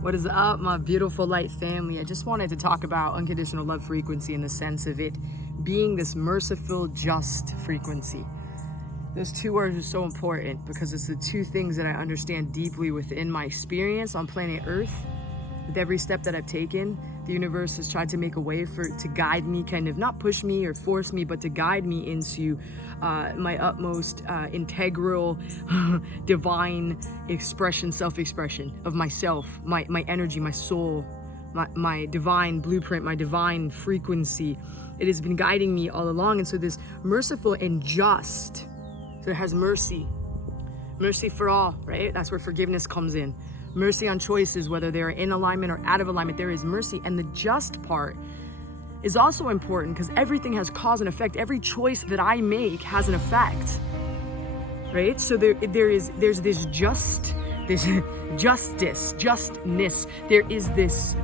What is up, my beautiful light family? I just wanted to talk about unconditional love frequency in the sense of it being this merciful, just frequency. Those two words are so important because it's the two things that I understand deeply within my experience on planet Earth. With every step that I've taken, the universe has tried to make a way to guide me, kind of not push me or force me, but to guide me into my utmost integral, divine expression, self-expression of myself, my energy, my soul, my divine blueprint, my divine frequency. It has been guiding me all along. And so this merciful and just, so it has mercy for all, right? That's where forgiveness comes in. Mercy on choices, whether they're in alignment or out of alignment, there is mercy. And the just part is also important because everything has cause and effect. Every choice that I make has an effect, right? So there's this justness. There is this,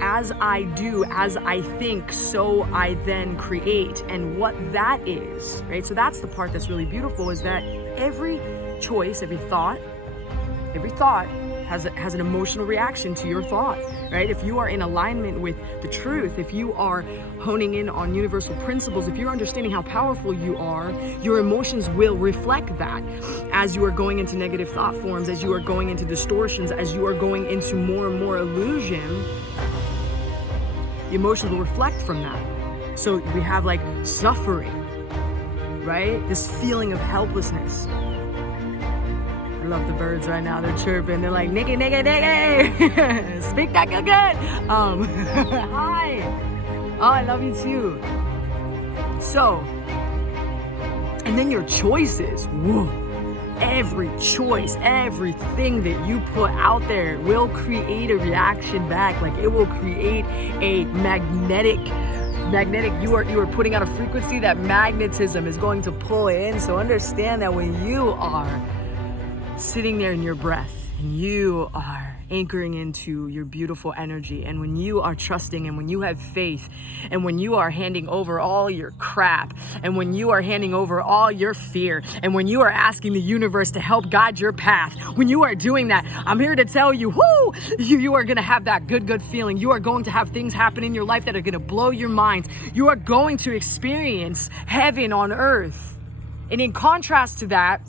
as I do, as I think, so I then create. And what that is, right? So that's the part that's really beautiful, is that every choice, every thought has an emotional reaction to your thought, right? If you are in alignment with the truth, if you are honing in on universal principles, if you're understanding how powerful you are, your emotions will reflect that. As you are going into negative thought forms, as you are going into distortions, as you are going into more and more illusion, the emotions will reflect from that. So we have like suffering, right? This feeling of helplessness. I love the birds right now. They're chirping. They're like, nigga, speak that good. Hi. Oh, I love you too. So, and then your choices. Whoa. Every choice, everything that you put out there will create a reaction back. Like it will create a magnetic, you are putting out a frequency that magnetism is going to pull in. So understand that when you are sitting there in your breath and you are anchoring into your beautiful energy, and when you are trusting, and when you have faith, and when you are handing over all your crap, and when you are handing over all your fear, and when you are asking the universe to help guide your path, when you are doing that, I'm here to tell you, you are going to have that good feeling. You are going to have things happen in your life that are going to blow your mind. You are going to experience heaven on earth. And in contrast to that,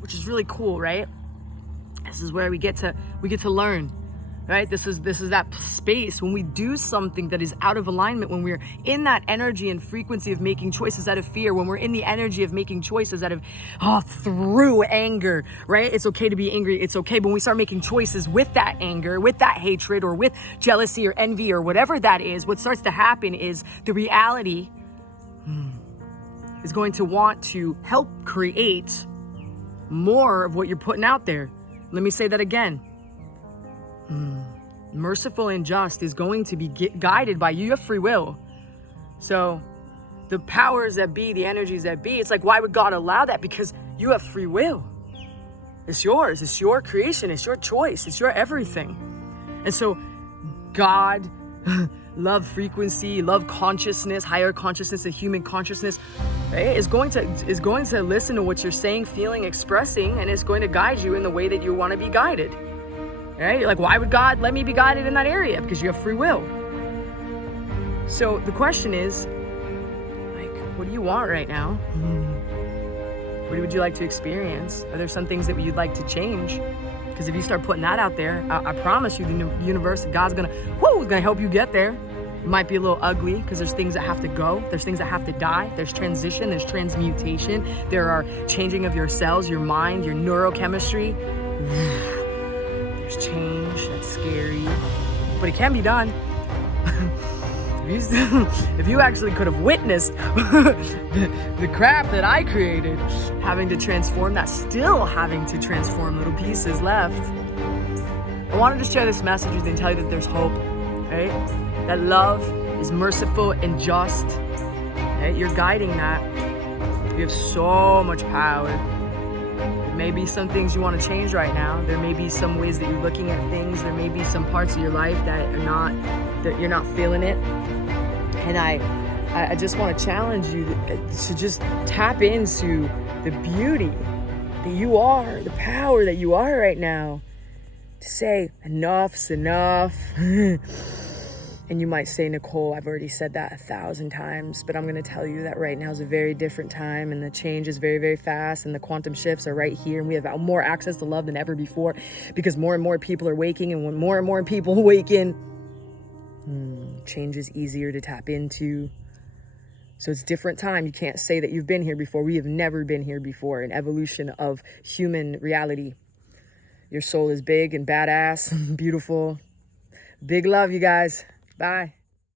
which is really cool, right? This is where we get to learn, right? This is that space when we do something that is out of alignment, when we're in that energy and frequency of making choices out of fear, when we're in the energy of making choices out of through anger, right? It's okay to be angry, it's okay. But when we start making choices with that anger, with that hatred, or with jealousy or envy or whatever that is, what starts to happen is the reality is going to want to help create more of what you're putting out there. Let me say that again. Merciful and just is going to be guided by you. You have free will. So the powers that be, the energies that be, it's like, why would God allow that? Because you have free will. It's yours. It's your creation. It's your choice. It's your everything. And so God, love frequency, love consciousness, higher consciousness, the human consciousness, right, is going to listen to what you're saying, feeling, expressing, and it's going to guide you in the way that you want to be guided. Right? You're like, why would God let me be guided in that area? Because you have free will. So the question is, like, what do you want right now? What would you like to experience? Are there some things that you'd like to change? Because if you start putting that out there, I promise you, the universe, God's gonna help you get there. It might be a little ugly because there's things that have to go. There's things that have to die. There's transition. There's transmutation. There are changing of your cells, your mind, your neurochemistry. There's change. That's scary, but it can be done. If you actually could have witnessed the crap that I created, having to transform that, still having to transform little pieces left. I wanted to share this message with you and tell you that there's hope, right? That love is merciful and just, right? You're guiding that. You have so much power. There may be some things you want to change right now. There may be some ways that you're looking at things. There may be some parts of your life that you're not feeling it. And I just want to challenge you to just tap into the beauty that you are, the power that you are right now, to say enough's enough. And you might say, Nicole, I've already said that 1,000 times, but I'm going to tell you that right now is a very different time, and the change is very, very fast, and the quantum shifts are right here, and we have more access to love than ever before, because more and more people are waking, and when more and more people awaken, change is easier to tap into. So it's different time. You can't say that you've been here before. We have never been here before. An evolution of human reality. Your soul is big and badass, beautiful. Big love, you guys. Bye.